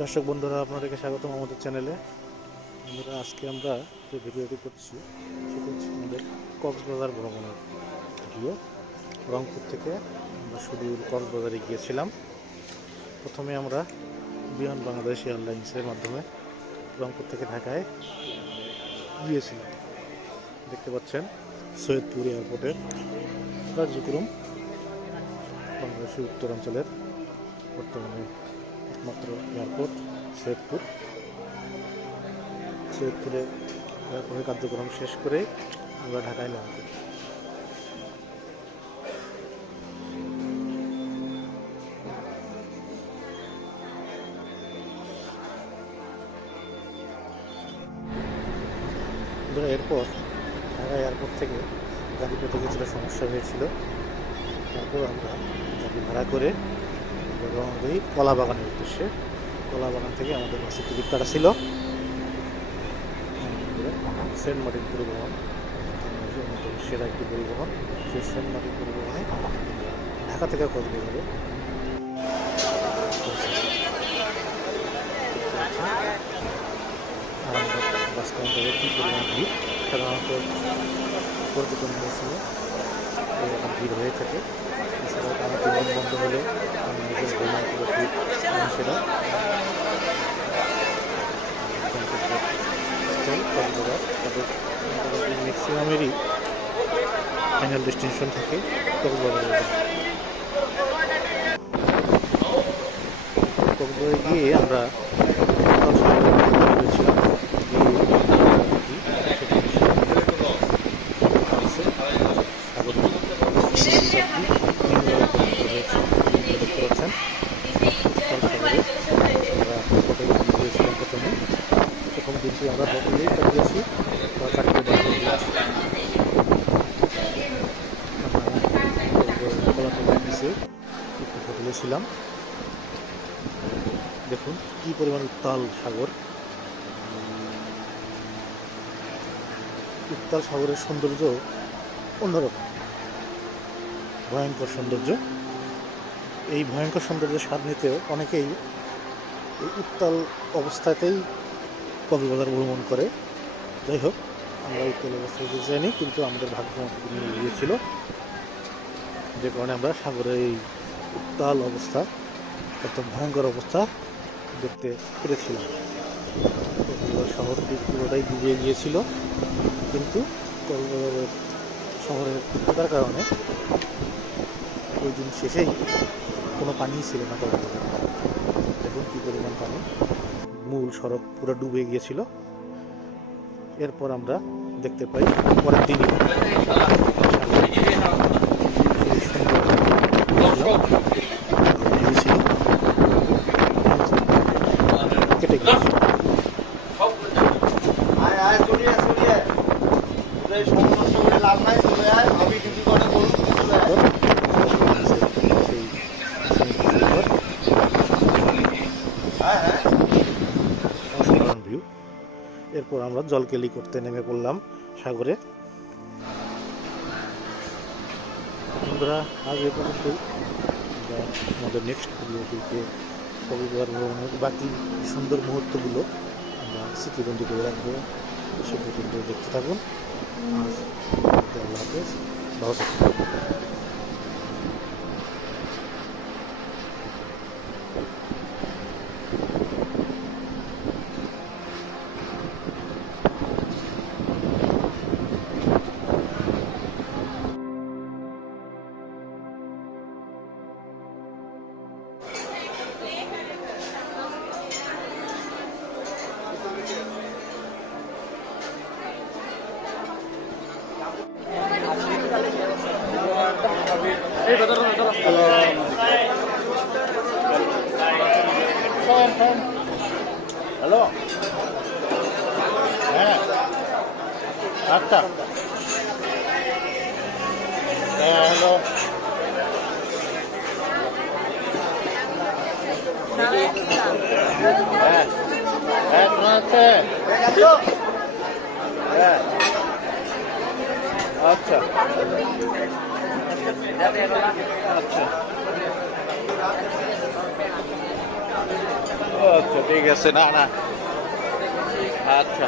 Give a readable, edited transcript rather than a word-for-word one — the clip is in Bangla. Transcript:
দর্শক বন্ধুরা, আপনাদেরকে স্বাগতম আমাদের চ্যানেলে। বন্ধুরা, আজকে আমরা যে ভিডিওটি করছি সেটা হচ্ছে আমাদের কক্সবাজার ভ্রমণের ভিডিও। রংপুর থেকে আমরা সুদূর কক্সবাজারে গিয়েছিলাম। প্রথমে আমরা বিমান বাংলাদেশ এয়ারলাইন্সের মাধ্যমে রংপুর থেকে ঢাকায় গিয়েছিলাম। দেখতে পাচ্ছেন সৈয়দপুর এয়ারপোর্টের কার্যক্রম বাংলাদেশের উত্তরাঞ্চলের বর্তমানে একমাত্র এয়ারপোর্ট সৈয়দপুরে এয়ারপোর্টের কার্যক্রম শেষ করে আমরা ঢাকায় ল্যান্ড করি। এরপর ঢাকা এয়ারপোর্ট থেকে গাড়ি পেতে কিছুটা সমস্যা হয়েছিল। তারপর আমরা গাড়ি ভাড়া করে রওনা দিই কলা বাগানের উদ্দেশ্যে। কলা বাগান থেকে আমাদের বাসে টিকিট কাটা ছিল সেন্ট মার্টিন পরিবহন, সেরা একটি পরিবহন। সেই সেন্ট মার্টিন পরিবহনে ঢাকা থেকে কক্সবাজারে বাস কাউন্টারে কী পরিমাণ ভিড়, সাধারণত পর্যটন মৌসুমে এরকম ভিড় হয়ে থাকে। এছাড়াও টানা বিমান বন্ধ হলে নিজের ভ্রমণ করে ভিড় মানুষেরা কক্সবাজার তাদের ম্যাক্সিমামেরই ফাইনাল ডেস্টিনেশন থাকে কক্সবাজারে। কক্সবাজারে গিয়ে আমরা প্রথম দিনটি আমরা হোটেলেই কাটিয়েছি। হোটেলে ছিলাম। দেখুন কি পরিমাণ উত্তাল সাগর। উত্তাল সাগরের সৌন্দর্য অন্যরকম, ভয়ঙ্কর সৌন্দর্য। এই ভয়ঙ্কর সৌন্দর্যের স্বাদ নিতেও অনেকেই এই উত্তাল অবস্থাতেই কক্সবাজার ভ্রমণ করে। যাই হোক, আমরা উত্তাল অবস্থায় যেতে চাইনি, কিন্তু আমাদের ভাগ্য নিয়ে গিয়েছিল, যে কারণে আমরা সাগরের এই উত্তাল অবস্থা, একদম ভয়ঙ্কর অবস্থা দেখতে পেরেছিলাম। কক্সবাজার শহরটি পুরোটাই ডুবে গিয়েছিল, কিন্তু কক্সবাজারের শহরের উচ্চতার কারণে ওই দিন শেষেই কোনো পানিই ছিল না কক্সবাজারে। দেখুন কী পরিমাণ পানি, মূল সড়ক পুরো ডুবে গিয়েছিল। এরপর আমরা দেখতে পাই পরের দিনই কেটে গিয়েছিল। ভিউ। এরপর আমরা জলকেলি করতে নেমে পড়লাম সাগরে। বন্ধুরা, আজ এ পর্যন্তই। আমাদের নেক্সট ভিডিওটিতে কক্সবাজার ভ্রমণের বাকি সুন্দর মুহূর্তগুলো আমরা স্মৃতিবন্দী করে রাখবো। সে পর্যন্ত দেখতে থাকুন। আজ আল্লাহ হাফেজ, ভালো থাকুন। হ্যালো, হ্যাঁ, আচ্ছা, হ্যাঁ, হ্যালো, হ্যাঁ, হ্যাঁ, শোনা যাচ্ছে, হ্যাঁ, আচ্ছা, আচ্ছা, আচ্ছা। ঠিক আছে, না না, আচ্ছা।